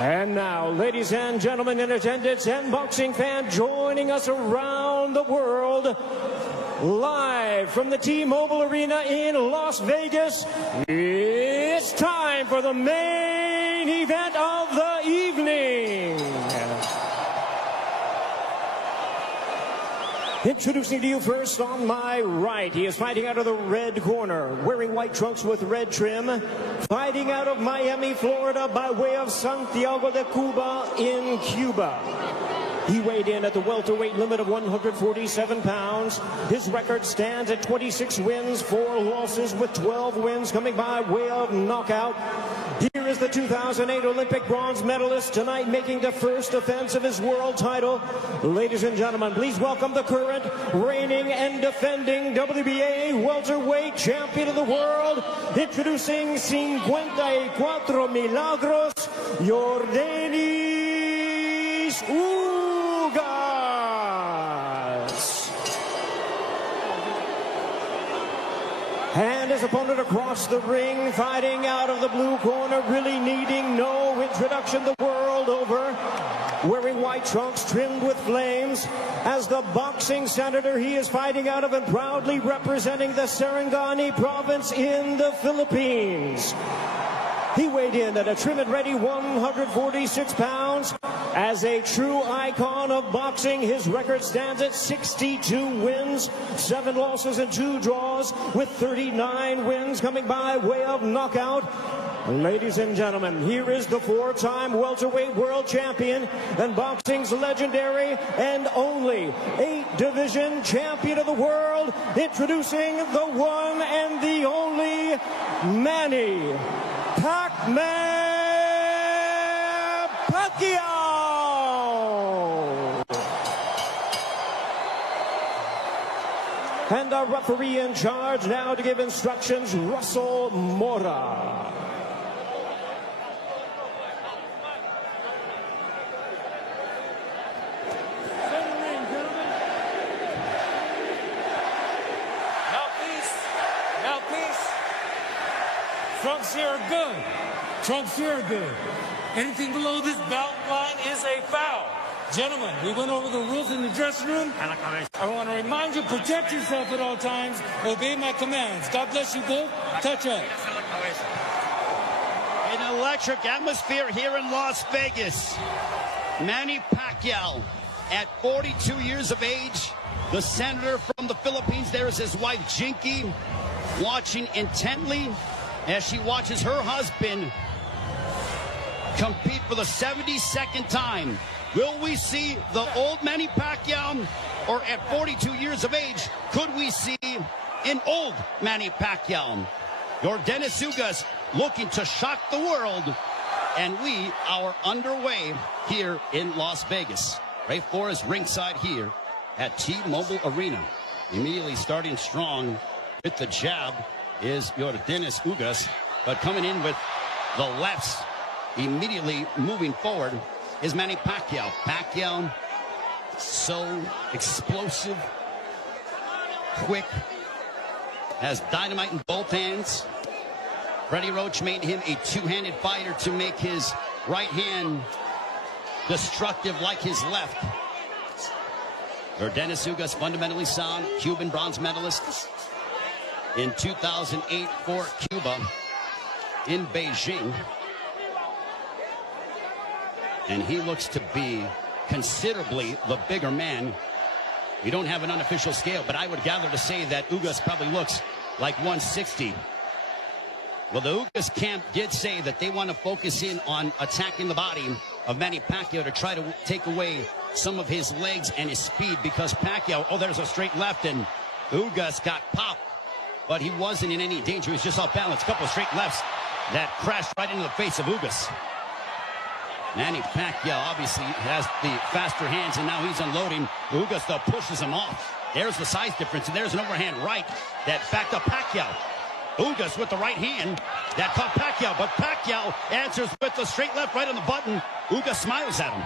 And now, ladies and gentlemen in attendance and boxing fans joining us around the world, live from the T-Mobile Arena in Las Vegas, it's time for the main event of the evening. Introducing to you first on my right, he is fighting out of the red corner, wearing white trunks with red trim, fighting out of Miami, Florida by way of Santiago de Cuba in Cuba. He weighed in at the welterweight limit of 147 pounds. His record stands at 26 wins, 4 losses, with 12 wins coming by way of knockout. Here is the 2008 Olympic bronze medalist tonight, making the first defense of his world title. Ladies and gentlemen, please welcome the current, reigning and defending WBA welterweight champion of the world, introducing 54 Milagros, Yordenis Ugas. And his opponent across the ring, fighting out of the blue corner, really needing no introduction the world over, wearing white trunks trimmed with flames. As the boxing senator, he is fighting out of and proudly representing the Sarangani province in the Philippines. He weighed in at a trim and ready 146 pounds. As a true icon of boxing, his record stands at 62 wins, 7 losses and 2 draws, with 39 wins coming by way of knockout. Ladies and gentlemen, here is the 4-time welterweight world champion and boxing's legendary and only 8-division champion of the world, introducing the one and the only Manny Pacquiao. And our referee in charge now to give instructions, Russell Mora. Trunks here are good. Trunks here are good. Anything below this belt line is a foul. Gentlemen, we went over the rules in the dressing room. I want to remind you, protect yourself at all times. Obey my commands. God bless you both. Touch up. An electric atmosphere here in Las Vegas. Manny Pacquiao, at 42 years of age, the senator from the Philippines. There is his wife, Jinky, watching intently as she watches her husband compete for the 72nd time. Will we see the old Manny Pacquiao, or at 42 years of age, could we see an old Manny Pacquiao? Yordenis Ugas looking to shock the world, and we are underway here in Las Vegas. Ray Flores ringside here at T-Mobile Arena. Immediately starting strong with the jab is Yordenis Ugas, but coming in with the lefts, immediately moving forward is Manny Pacquiao. Pacquiao, so explosive, quick, has dynamite in both hands. Freddie Roach made him a two-handed fighter to make his right hand destructive like his left. Yordenis Ugas, fundamentally sound, Cuban bronze medalist in 2008 for Cuba in Beijing. And he looks to be considerably the bigger man. We don't have an unofficial scale, but I would gather to say that Ugas probably looks like 160. Well, the Ugas camp did say that they want to focus in on attacking the body of Manny Pacquiao to try to take away some of his legs and his speed, because Pacquiao, oh, there's a straight left, and Ugas got popped, but he wasn't in any danger. He was just off balance. A couple of straight lefts that crashed right into the face of Ugas. Manny Pacquiao obviously has the faster hands, and now he's unloading. Ugas, though, pushes him off. There's the size difference, and there's an overhand right that backed up Pacquiao. Ugas with the right hand that caught Pacquiao, but Pacquiao answers with the straight left right on the button. Ugas smiles at him.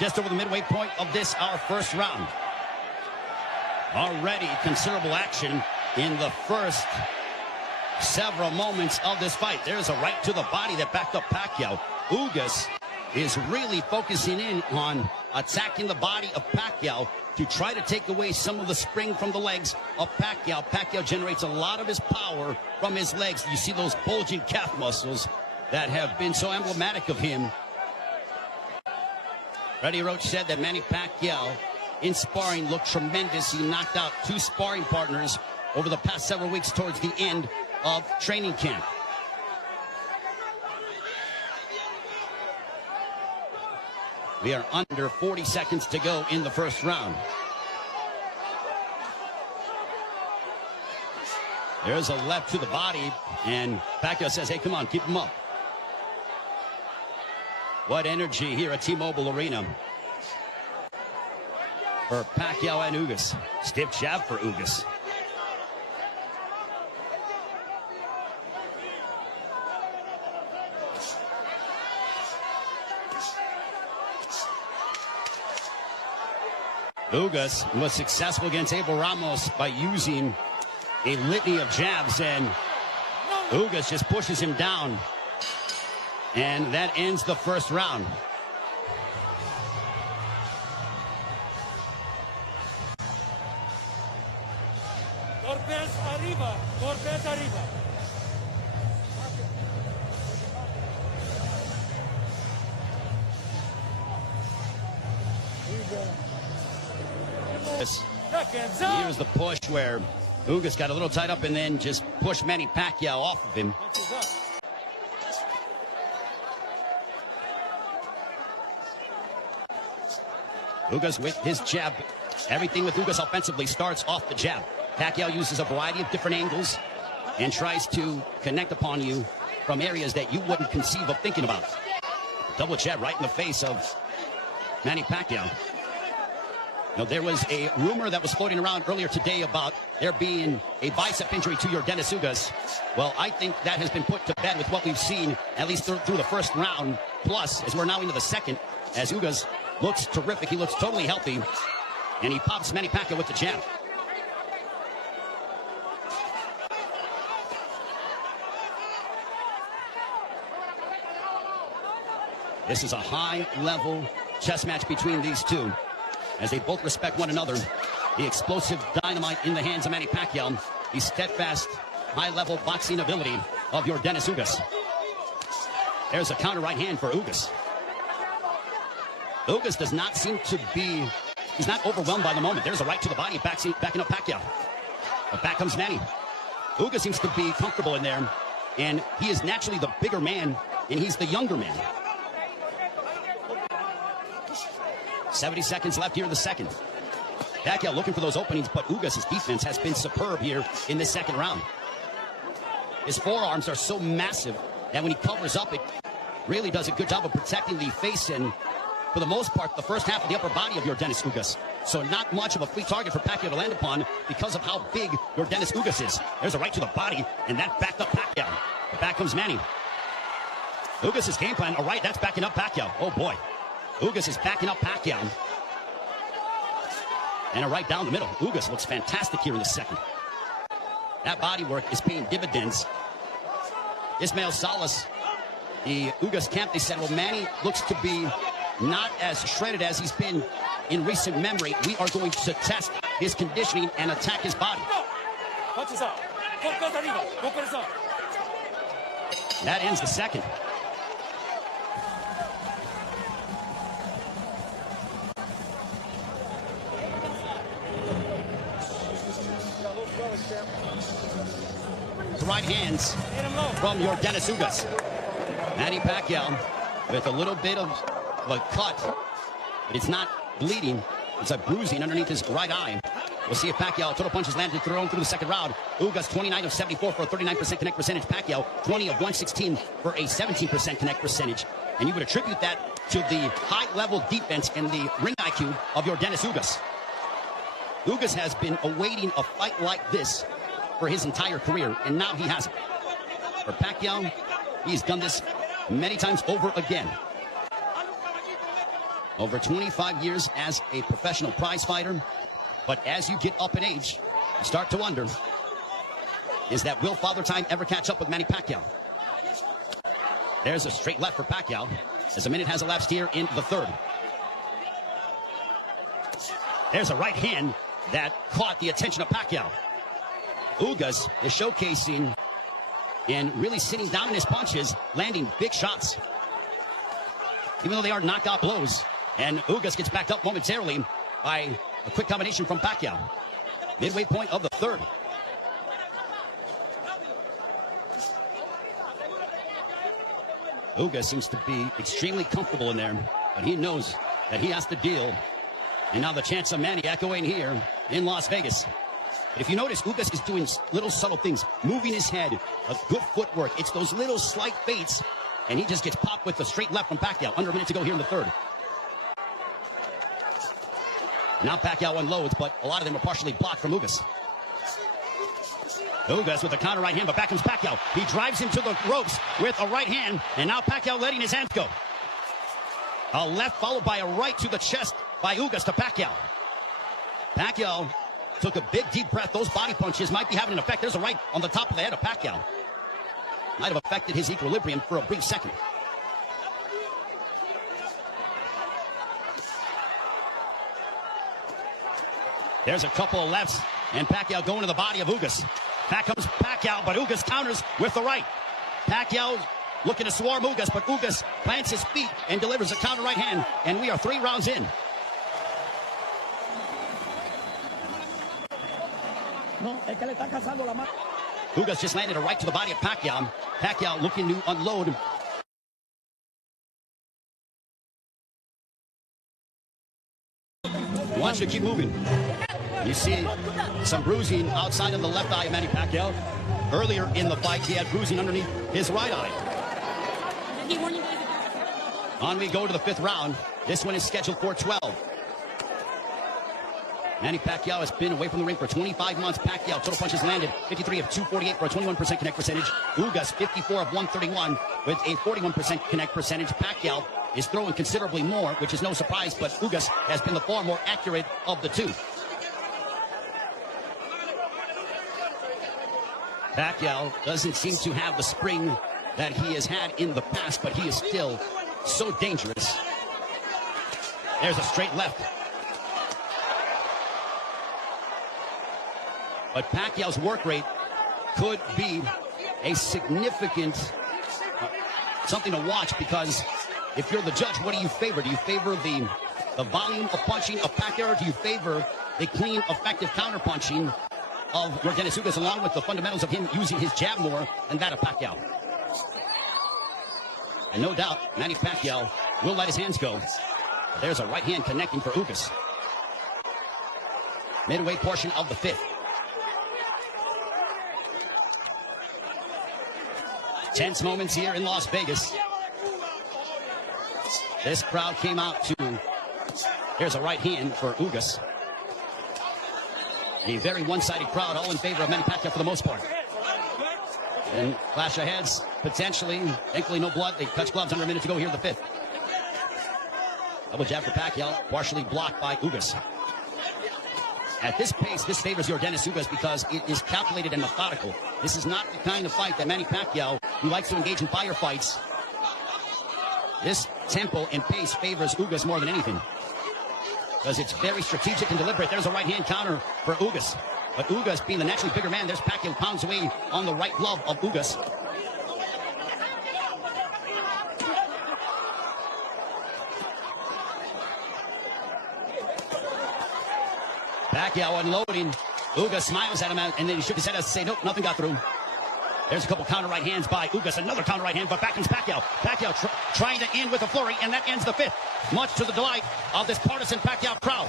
Just over the midway point of this, our first round. Already considerable action in the first several moments of this fight. There's a right to the body that backed up Pacquiao. Ugas is really focusing in on attacking the body of Pacquiao to try to take away some of the spring from the legs of Pacquiao. Pacquiao generates a lot of his power from his legs. You see those bulging calf muscles that have been so emblematic of him. Freddie Roach said that Manny Pacquiao in sparring looked tremendous. He knocked out 2 sparring partners over the past several weeks towards the end of training camp. We are under 40 seconds to go in the first round. There's a left to the body, and Pacquiao says, hey, come on, keep him up. What energy here at T-Mobile Arena for Pacquiao and Ugas. Stiff jab for Ugas. Ugas was successful against Abel Ramos by using a litany of jabs, and Ugas just pushes him down. And that ends the first round. Corpes arriba, Corpes arriba. Here's the push where Ugas got a little tied up and then just pushed Manny Pacquiao off of him. Ugas with his jab. Everything with Ugas offensively starts off the jab. Pacquiao uses a variety of different angles and tries to connect upon you from areas that you wouldn't conceive of thinking about. Double jab right in the face of Manny Pacquiao. Now, there was a rumor that was floating around earlier today about there being a bicep injury to your Dennis Ugas. Well, I think that has been put to bed with what we've seen, at least through the first round, plus as we're now into the second, as Ugas looks terrific. He looks totally healthy, and he pops Manny Pacquiao with the jab. This is a high-level chess match between these two, as they both respect one another. The explosive dynamite in the hands of Manny Pacquiao, the steadfast, high-level boxing ability of your Dennis Ugas. There's a counter right hand for Ugas. Ugas does not seem to be, he's not overwhelmed by the moment. There's a right to the body, backing up Pacquiao. But back comes Manny. Ugas seems to be comfortable in there, and he is naturally the bigger man, and he's the younger man. 70 seconds left here in the second. Pacquiao looking for those openings, but Ugas' defense has been superb here in this second round. His forearms are so massive that when he covers up, it really does a good job of protecting the face and, for the most part, the first half of the upper body of your Dennis Ugas. So not much of a free target for Pacquiao to land upon because of how big your Dennis Ugas is. There's a right to the body, and that backed up Pacquiao. But back comes Manny. Ugas' game plan, all right, that's backing up Pacquiao. Oh, boy. Ugas is backing up Pacquiao. And a right down the middle. Ugas looks fantastic here in the second. That body work is paying dividends. Ismael Salas, the Ugas camp, they said, well, Manny looks to be not as shredded as he's been in recent memory. We are going to test his conditioning and attack his body. That ends the second. Right hands from your Dennis Ugas. Manny Pacquiao with a little bit of a cut, but it's not bleeding. It's a bruising underneath his right eye. We'll see if Pacquiao total punches landed thrown through the second round. Ugas 29 of 74 for a 39% connect percentage. Pacquiao 20 of 116 for a 17% connect percentage. And you would attribute that to the high-level defense and the ring IQ of your Dennis Ugas. Ugas has been awaiting a fight like this for his entire career, and now he has it. For Pacquiao, he's done this many times over again. Over 25 years as a professional prize fighter, but as you get up in age, you start to wonder, is that will Father Time ever catch up with Manny Pacquiao? There's a straight left for Pacquiao. as a minute has elapsed here in the third. There's a right hand that caught the attention of Pacquiao. Ugas is showcasing and really sitting down in his punches, landing big shots, even though they are knockout blows. And Ugas gets backed up momentarily by a quick combination from Pacquiao. Midway point of the third. Ugas seems to be extremely comfortable in there, but he knows that he has to deal. And now the chance of Manny echoing here in Las Vegas. But if you notice, Ugas is doing little subtle things, moving his head, a good footwork. It's those little slight feints, and he just gets popped with the straight left from Pacquiao. Under a minute to go here in the third. Now Pacquiao unloads, but a lot of them are partially blocked from Ugas. Ugas with a counter right hand, but back comes Pacquiao. He drives him to the ropes with a right hand, and now Pacquiao letting his hands go. A left followed by a right to the chest by Ugas to Pacquiao. Pacquiao took a big deep breath. Those body punches might be having an effect. There's a right on the top of the head of Pacquiao. Might have affected his equilibrium for a brief second. There's a couple of lefts, and Pacquiao going to the body of Ugas. Back comes Pacquiao, but Ugas counters with the right. Pacquiao looking to swarm Ugas, but Ugas plants his feet and delivers a counter right hand, and we are 3 rounds in. Ugas just landed a right to the body of Pacquiao. Pacquiao looking to unload. Wants to keep moving. You see some bruising outside of the left eye of Manny Pacquiao. Earlier in the fight, he had bruising underneath his right eye. On we go to the 5th round. This one is scheduled for 12. Manny Pacquiao has been away from the ring for 25 months. Pacquiao, total punches landed 53 of 248 for a 21% connect percentage. Ugas, 54 of 131 with a 41% connect percentage. Pacquiao is throwing considerably more, which is no surprise, but Ugas has been the far more accurate of the two. Pacquiao doesn't seem to have the spring that he has had in the past, but he is still so dangerous. There's a straight left. But Pacquiao's work rate could be a significant something to watch, because if you're the judge, what do you favor? Do you favor the volume of punching of Pacquiao, or do you favor the clean, effective counter-punching of Dennis Ugas, along with the fundamentals of him using his jab more than that of Pacquiao? And no doubt, Manny Pacquiao will let his hands go. There's a right hand connecting for Ugas. Midway portion of the 5th. Tense moments here in Las Vegas. This crowd came out to... Here's a right hand for Ugas. A very one-sided crowd, all in favor of Manny Pacquiao for the most part. And clash of heads, potentially. Thankfully, no blood. They touch gloves under a minute to go here in the 5th. Double jab for Pacquiao, partially blocked by Ugas. At this pace, this favors Dennis Ugas because it is calculated and methodical. This is not the kind of fight that Manny Pacquiao, who likes to engage in firefights. This tempo and pace favors Ugas more than anything, because it's very strategic and deliberate. There's a right-hand counter for Ugas. But Ugas, being the naturally bigger man, there's Pacquiao pounds away on the right glove of Ugas. Pacquiao unloading. Ugas smiles at him, and then he shook his head as to say, nope, nothing got through. There's a couple counter right hands by Ugas. Another counter right hand, but back comes Pacquiao. Pacquiao trying to end with a flurry, and that ends the 5th. Much to the delight of this partisan Pacquiao crowd.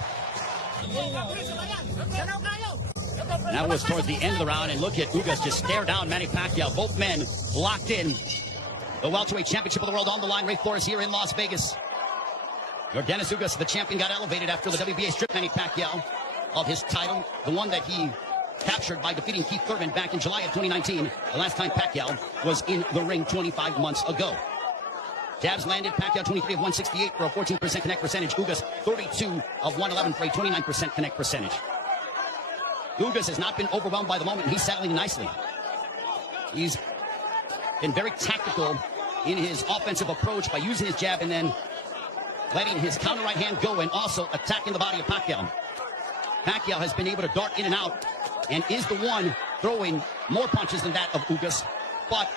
That was towards the end of the round, and look at Ugas just stare down Manny Pacquiao. Both men locked in. The welterweight championship of the world on the line. Ray Flores here in Las Vegas. Dennis Ugas, the champion, got elevated after the WBA stripped Manny Pacquiao of his title, the one that he captured by defeating Keith Thurman back in July of 2019, the last time Pacquiao was in the ring 25 months ago. Jabs landed. Pacquiao 23 of 168 for a 14% connect percentage. Ugas 32 of 111 for a 29% connect percentage. Ugas has not been overwhelmed by the moment. He's settling nicely. He's been very tactical in his offensive approach by using his jab and then letting his counter right hand go and also attacking the body of Pacquiao. Pacquiao has been able to dart in and out and is the one throwing more punches than that of Ugas, but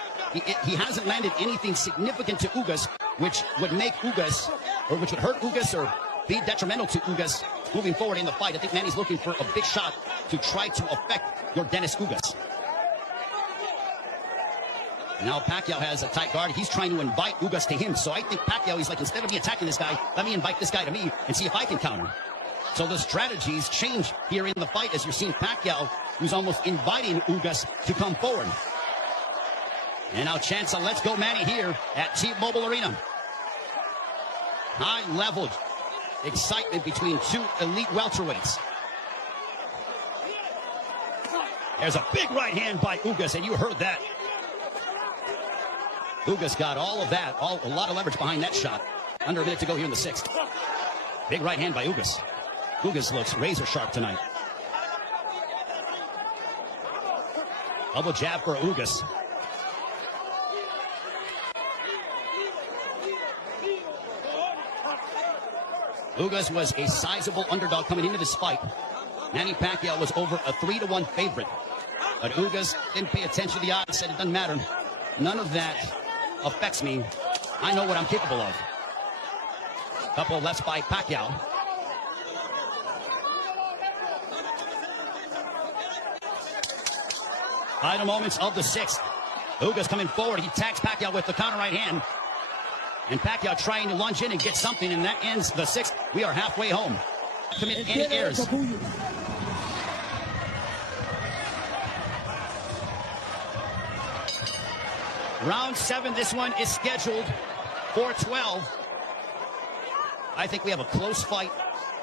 he hasn't landed anything significant to Ugas, which would make Ugas, or which would hurt Ugas or be detrimental to Ugas moving forward in the fight. I think Manny's looking for a big shot to try to affect your Dennis Ugas. Now Pacquiao has a tight guard. He's trying to invite Ugas to him. So I think Pacquiao, he's like, instead of me attacking this guy, let me invite this guy to me and see if I can counter. So the strategies change here in the fight as you're seeing Pacquiao, who's almost inviting Ugas to come forward. And now chance of let's go Manny here at T-Mobile Arena. High level excitement between two elite welterweights. There's a big right hand by Ugas, and you heard that. Ugas got all of that, a lot of leverage behind that shot. Under a minute to go here in the sixth. Big right hand by Ugas. Ugas looks razor sharp tonight. Double jab for Ugas. Ugas was a sizable underdog coming into this fight. Manny Pacquiao was over a 3-1 favorite. But Ugas didn't pay attention to the odds, said it doesn't matter. None of that affects me. I know what I'm capable of. Couple lefts by Pacquiao. Final moments of the sixth. Ugas coming forward. He tags Pacquiao with the counter right hand. And Pacquiao trying to lunge in and get something, and that ends the sixth. We are halfway home. Commit any errors. Round 7, this one is scheduled for 12. I think we have a close fight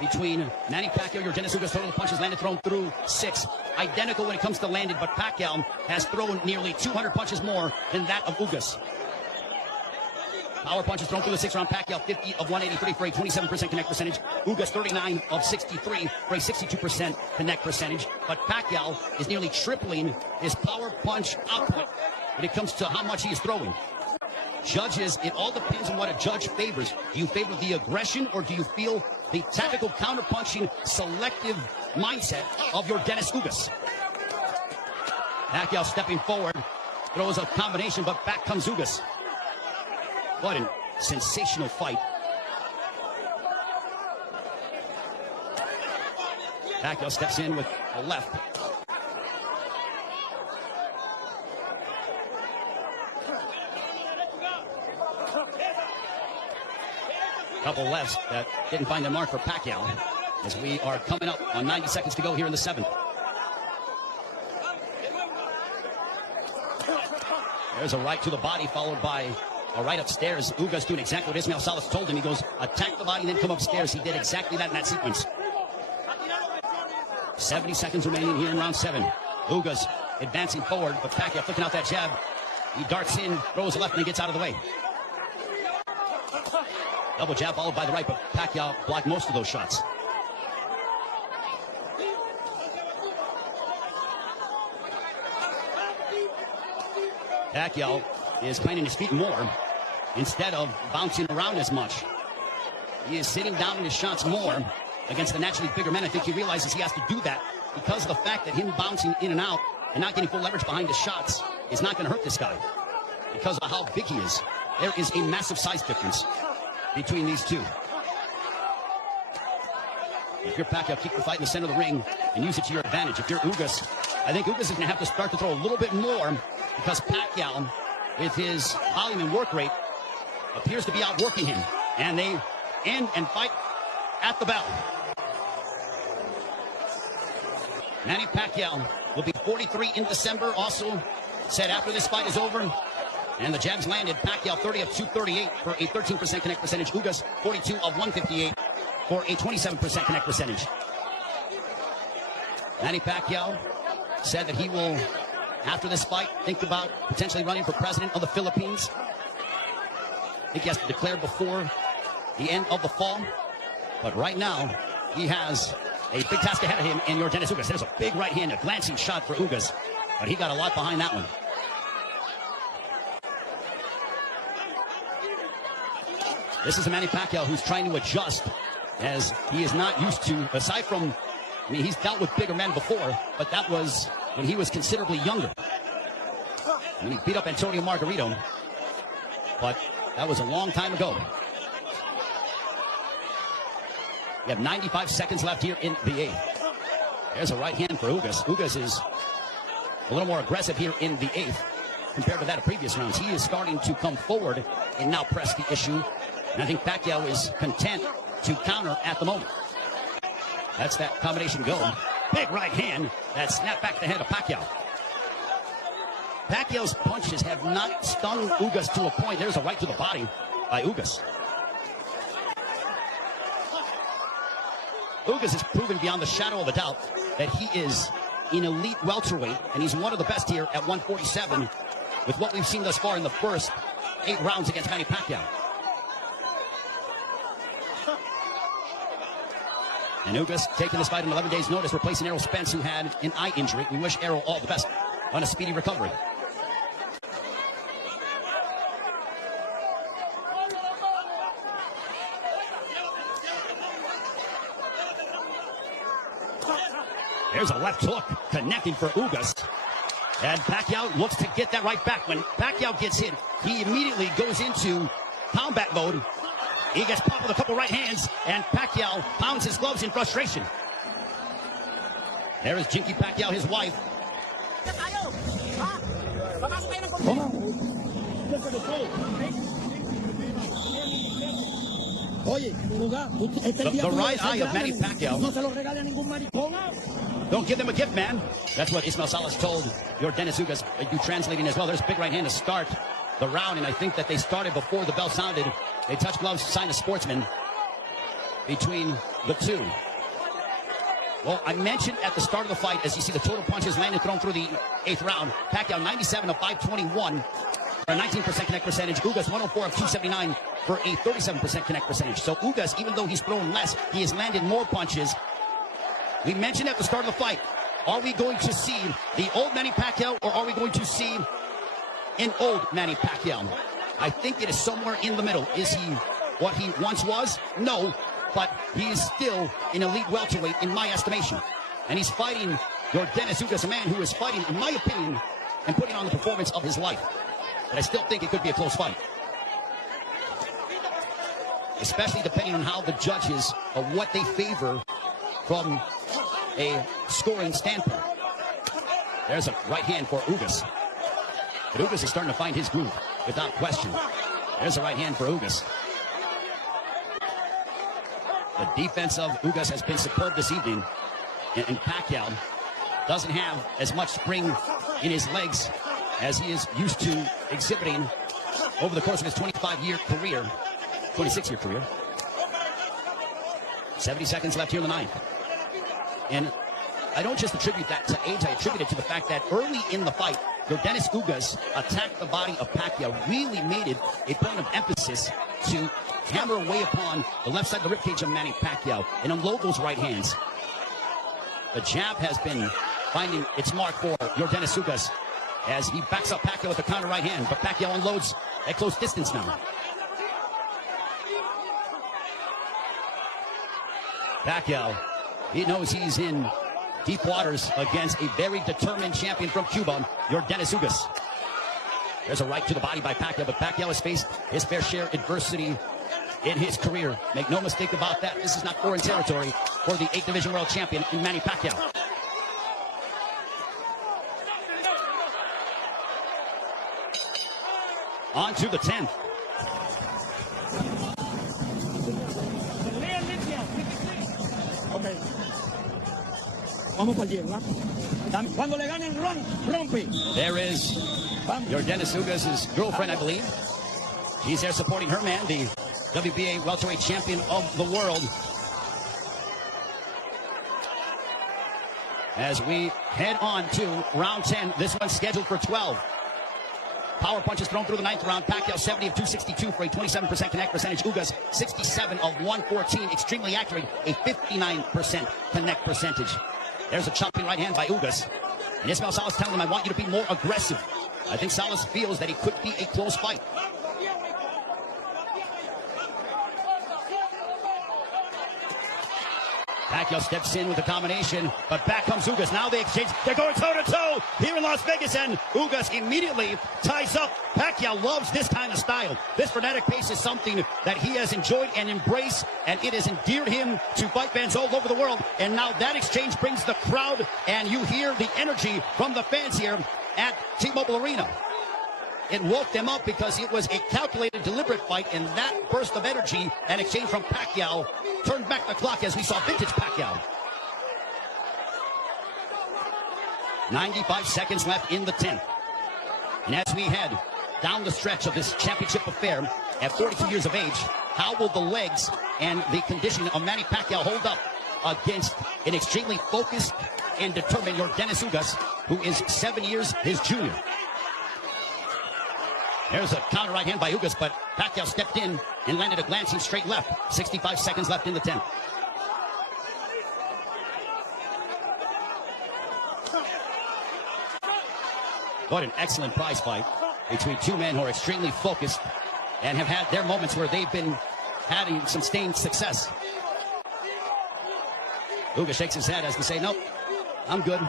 between Manny Pacquiao, your Dennis Ugas, total punches landed, thrown through 6. Identical when it comes to landed, but Pacquiao has thrown nearly 200 punches more than that of Ugas. Power punches thrown through the 6 round. Pacquiao 50 of 183 for a 27% connect percentage. Ugas 39 of 63 for a 62% connect percentage. But Pacquiao is nearly tripling his power punch output when it comes to how much he is throwing. Judges, it all depends on what a judge favors. Do you favor the aggression, or do you feel the tactical counter-punching selective mindset of your Dennis Ugas? Pacquiao stepping forward, throws a combination, but back comes Ugas. What a sensational fight. Pacquiao steps in with a left. Couple lefts that didn't find the mark for Pacquiao as we are coming up on 90 seconds to go here in the 7th. There's a right to the body followed by a right upstairs. Ugas doing exactly what Ismael Salas told him. He goes, attack the body, then come upstairs. He did exactly that in that sequence. 70 seconds remaining here in round 7. Ugas advancing forward, but Pacquiao flicking out that jab. He darts in, throws a left, and gets out of the way. Double jab followed by the right, but Pacquiao blocked most of those shots. Pacquiao is planting his feet more instead of bouncing around as much. He is sitting down in his shots more against the naturally bigger men. I think he realizes he has to do that because of the fact that him bouncing in and out and not getting full leverage behind his shots is not going to hurt this guy because of how big he is. There is a massive size difference between these two. If you're Pacquiao, keep the fight in the center of the ring and use it to your advantage. If you're Ugas, I think Ugas is going to have to start to throw a little bit more because Pacquiao, with his volume and work rate, appears to be outworking him. And they end and fight at the bell. Manny Pacquiao will be 43 in December. Also said after this fight is over, and the jabs landed, Pacquiao 30 of 238 for a 13% connect percentage. Ugas 42 of 158 for a 27% connect percentage. Manny Pacquiao said that he will, after this fight, think about potentially running for president of the Philippines. I think he has to declare before the end of the fall. But right now, he has a big task ahead of him in your Dennis Ugas. There's a big right hand, a glancing shot for Ugas, but he got a lot behind that one. This is a Manny Pacquiao who's trying to adjust, as he is not used to, aside from, I mean, he's dealt with bigger men before, but that was when he was considerably younger. And he beat up Antonio Margarito, but that was a long time ago. We have 95 seconds left here in the 8th. There's a right hand for Ugas. Ugas is a little more aggressive here in the 8th compared to that of previous rounds. He is starting to come forward and now press the issue. And I think Pacquiao is content to counter at the moment. That's that combination go. Big right hand that snapped back the head of Pacquiao. Pacquiao's punches have not stung Ugas to a point. There's a right to the body by Ugas. Ugas has proven beyond the shadow of a doubt that he is an elite welterweight, and he's one of the best here at 147 with what we've seen thus far in the first 8 rounds against Manny Pacquiao. And Ugas taking this fight in 11 days' notice, replacing Errol Spence, who had an eye injury. We wish Errol all the best on a speedy recovery. There's a left hook connecting for Ugas. And Pacquiao looks to get that right back. When Pacquiao gets hit, he immediately goes into combat mode. He gets popped with a couple right hands, and Pacquiao pounds his gloves in frustration. There is Jinky Pacquiao, his wife. The right eye of Manny Pacquiao. Don't give them a gift, man. That's what Ismael Salas told your Dennis Ugas. You translating as well. There's a big right hand to start the round, and I think that they started before the bell sounded. They touched gloves, signed a sportsman between the two. Well, I mentioned at the start of the fight, as you see the total punches landed thrown through the 8th round, Pacquiao 97 of 521 for a 19% connect percentage. Ugas 104 of 279 for a 37% connect percentage. So Ugas, even though he's thrown less, he has landed more punches. We mentioned at the start of the fight, are we going to see the old Manny Pacquiao, or are we going to see an old Manny Pacquiao? I think it is somewhere in the middle. Is he what he once was? No, but he is still an elite welterweight in my estimation. And he's fighting your Dennis Ugas, a man who is fighting, in my opinion, and putting on the performance of his life. But I still think it could be a close fight, especially depending on how the judges, of what they favor from a scoring standpoint. There's a right hand for Ugas. But Ugas is starting to find his groove, without question. There's a right hand for Ugas. The defense of Ugas has been superb this evening. And Pacquiao doesn't have as much spring in his legs as he is used to exhibiting over the course of his 25-year career, 26-year career. 70 seconds left here in the 9th. And I don't just attribute that to age, I attribute it to the fact that early in the fight, Dennis Ugas attacked the body of Pacquiao, really made it a point of emphasis to hammer away upon the left side of the ribcage of Manny Pacquiao and unload those right hands. The jab has been finding its mark for your Dennis Ugas as he backs up Pacquiao with the counter right hand, but Pacquiao unloads at close distance now. Pacquiao, he knows he's in deep waters against a very determined champion from Cuba, your Dennis Ugas. There's a right to the body by Pacquiao, but Pacquiao has faced his fair share of adversity in his career. Make no mistake about that. This is not foreign territory for the 8th Division World Champion in Manny Pacquiao. On to the 10th. Okay. Vamos para el 10, ¿verdad? Cuando le ganen, rompe. There is your Dennis Ugas' girlfriend, I believe. He's there supporting her man, the WBA welterweight champion of the world. As we head on to round 10, this one's scheduled for 12. Power punches thrown through the 9th round. Pacquiao 70 of 262 for a 27% connect percentage. Ugas 67 of 114, extremely accurate, a 59% connect percentage. There's a chopping right hand by Ugas. And Ismael Salas telling him, I want you to be more aggressive. I think Salas feels that it could be a close fight. Pacquiao steps in with the combination, but back comes Ugas. Now they exchange. They're going toe-to-toe here in Las Vegas, and Ugas immediately ties up. Pacquiao loves this kind of style. This frenetic pace is something that he has enjoyed and embraced, and it has endeared him to fight fans all over the world. And now that exchange brings the crowd, and you hear the energy from the fans here at T-Mobile Arena. It woke them up because it was a calculated, deliberate fight, and that burst of energy and exchange from Pacquiao turned back the clock as we saw vintage Pacquiao. 95 seconds left in the 10th. And as we head down the stretch of this championship affair at 42 years of age, how will the legs and the conditioning of Manny Pacquiao hold up against an extremely focused and determined Yordenis Ugas, who is 7 years his junior? There's a counter right hand by Ugas, but Pacquiao stepped in and landed a glancing straight left. 65 seconds left in the 10th. What an excellent prize fight between two men who are extremely focused and have had their moments where they've been having some sustained success. Ugas shakes his head as to say, nope, I'm good.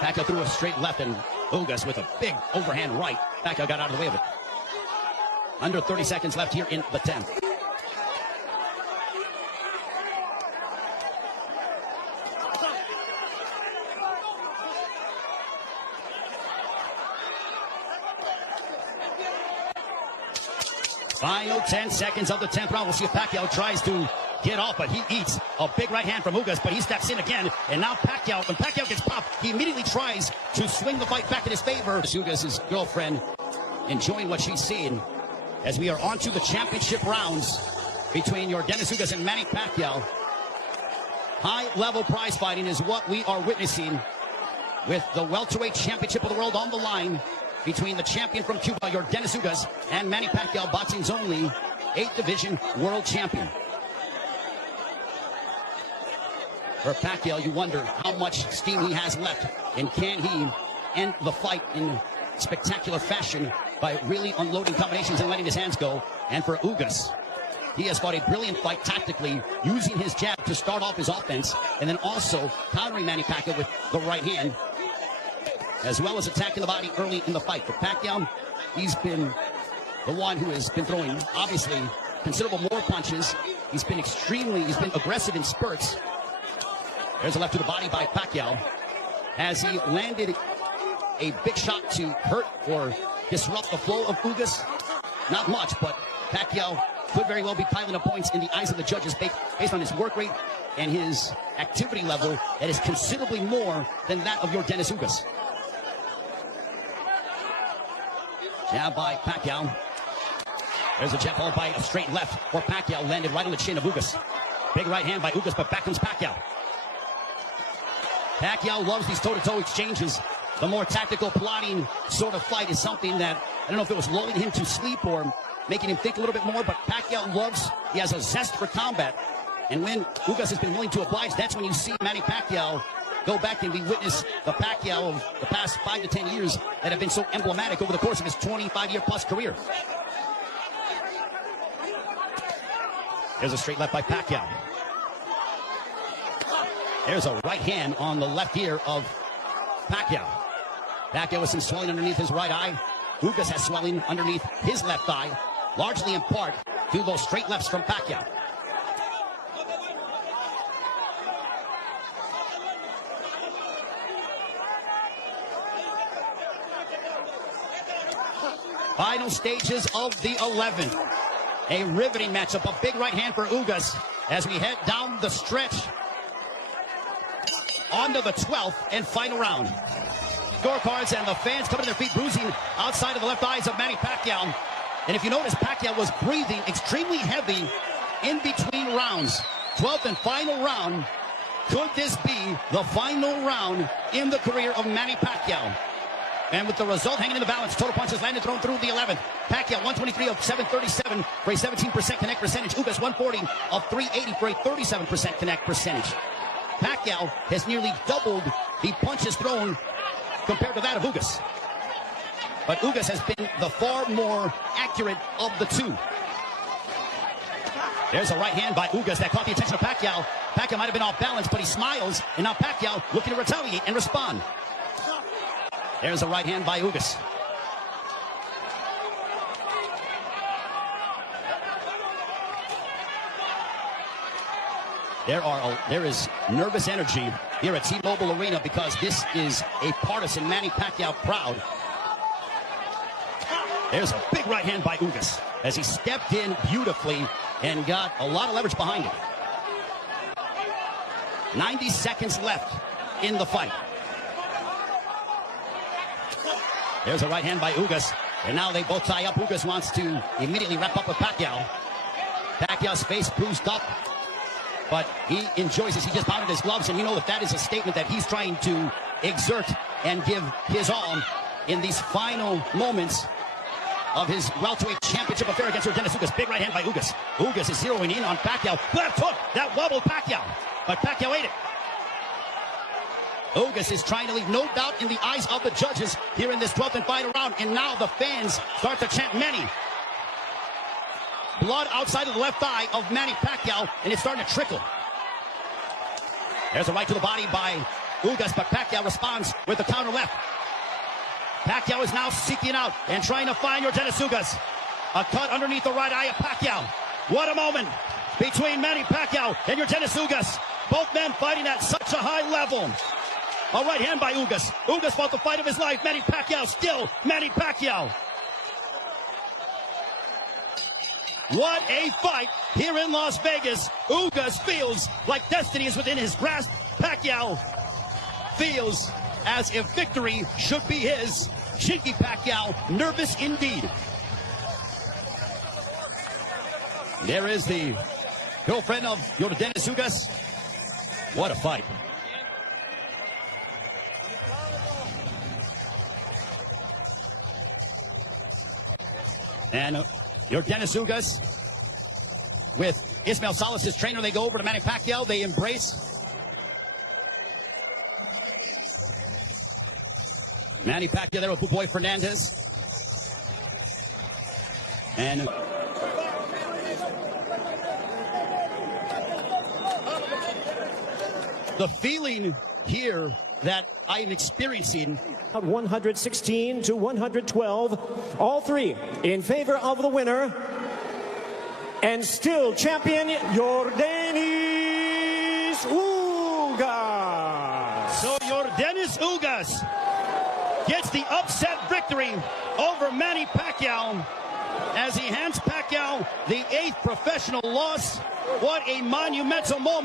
Pacquiao threw a straight left, and Ugas with a big overhand right. Pacquiao got out of the way of it. Under 30 seconds left here in the 10th. Final 10 seconds of the 10th round. We'll see if Pacquiao tries to get off, but he eats a big right hand from Ugas, but he steps in again. And now Pacquiao, when Pacquiao gets popped, he immediately tries to swing the fight back in his favor. Ugas' girlfriend enjoying what she's seeing as we are on to the championship rounds between Yordenis Ugas and Manny Pacquiao. High-level prize fighting is what we are witnessing, with the welterweight championship of the world on the line between the champion from Cuba, Yordenis Ugas, and Manny Pacquiao, boxing's only 8th division world champion. For Pacquiao, you wonder how much steam he has left, and can he end the fight in spectacular fashion by really unloading combinations and letting his hands go. And for Ugas, he has fought a brilliant fight tactically, using his jab to start off his offense, and then also countering Manny Pacquiao with the right hand, as well as attacking the body early in the fight. For Pacquiao, he's been the one who has been throwing, obviously, considerable more punches. He's been aggressive in spurts. There's a left to the body by Pacquiao. Has he landed a big shot to hurt or disrupt the flow of Ugas? Not much, but Pacquiao could very well be piling up points in the eyes of the judges based on his work rate and his activity level that is considerably more than that of Yordenis Ugas. Jab by Pacquiao. There's a jab followed by a straight left for Pacquiao, landed right on the chin of Ugas. Big right hand by Ugas, but back comes Pacquiao. Pacquiao loves these toe-to-toe exchanges. The more tactical, plotting sort of fight is something that, I don't know if it was lulling him to sleep or making him think a little bit more, but Pacquiao loves, he has a zest for combat. And when Ugas has been willing to oblige, that's when you see Manny Pacquiao go back and we witness the Pacquiao of the past 5 to 10 years that have been so emblematic over the course of his 25-year-plus career. There's a straight left by Pacquiao. There's a right hand on the left ear of Pacquiao. Pacquiao with some swelling underneath his right eye. Ugas has swelling underneath his left eye, largely in part due to those straight lefts from Pacquiao. Final stages of the 11th. A riveting matchup, a big right hand for Ugas as we head down the stretch onto the 12th and final round. Scorecards and the fans coming to their feet, bruising outside of the left eyes of Manny Pacquiao. And if you notice, Pacquiao was breathing extremely heavy in between rounds. 12th and final round. Could this be the final round in the career of Manny Pacquiao? And with the result hanging in the balance, total punches landed thrown through the 11th. Pacquiao 123 of 737 for a 17% connect percentage. Ugas 140 of 380 for a 37% connect percentage. Pacquiao has nearly doubled the punches thrown compared to that of Ugas. But Ugas has been the far more accurate of the two. There's a right hand by Ugas that caught the attention of Pacquiao. Pacquiao might have been off balance, but he smiles, and now Pacquiao looking to retaliate and respond. There's a right hand by Ugas. There is nervous energy here at T-Mobile Arena because this is a partisan Manny Pacquiao crowd. There's a big right hand by Ugas as he stepped in beautifully and got a lot of leverage behind it. 90 seconds left in the fight. There's a right hand by Ugas, and now they both tie up. Ugas wants to immediately wrap up with Pacquiao. Pacquiao's face bruised up, but he enjoys this. He just pounded his gloves, and you know that is a statement that he's trying to exert and give his all in these final moments of his welterweight championship affair against Dennis Ugas. Big right hand by Ugas. Ugas is zeroing in on Pacquiao. Left hook, that wobbled Pacquiao, but Pacquiao ate it. Ugas is trying to leave no doubt in the eyes of the judges here in this 12th and final round, and now the fans start to chant Manny. Blood outside of the left eye of Manny Pacquiao, and it's starting to trickle. There's a right to the body by Ugas, but Pacquiao responds with the counter left. Pacquiao is now seeking out and trying to find Dennis Ugas. A cut underneath the right eye of Pacquiao. What a moment between Manny Pacquiao and Dennis Ugas. Both men fighting at such a high level. A right hand by Ugas. Ugas fought the fight of his life. Manny Pacquiao still Manny Pacquiao. What a fight here in Las Vegas. Ugas feels like destiny is within his grasp. Pacquiao feels as if victory should be his. Chinky Pacquiao, nervous indeed. There is the girlfriend of Dennis Ugas. What a fight. And Dennis Ugas with Ismael Salas, his trainer. They go over to Manny Pacquiao. They embrace. Manny Pacquiao there with Buboy Fernandez. And the feeling here that I am experiencing. 116 to 112. All three in favor of the winner. And still champion, Yordenis Ugas. So Yordenis Ugas gets the upset victory over Manny Pacquiao as he hands Pacquiao the 8th professional loss. What a monumental moment.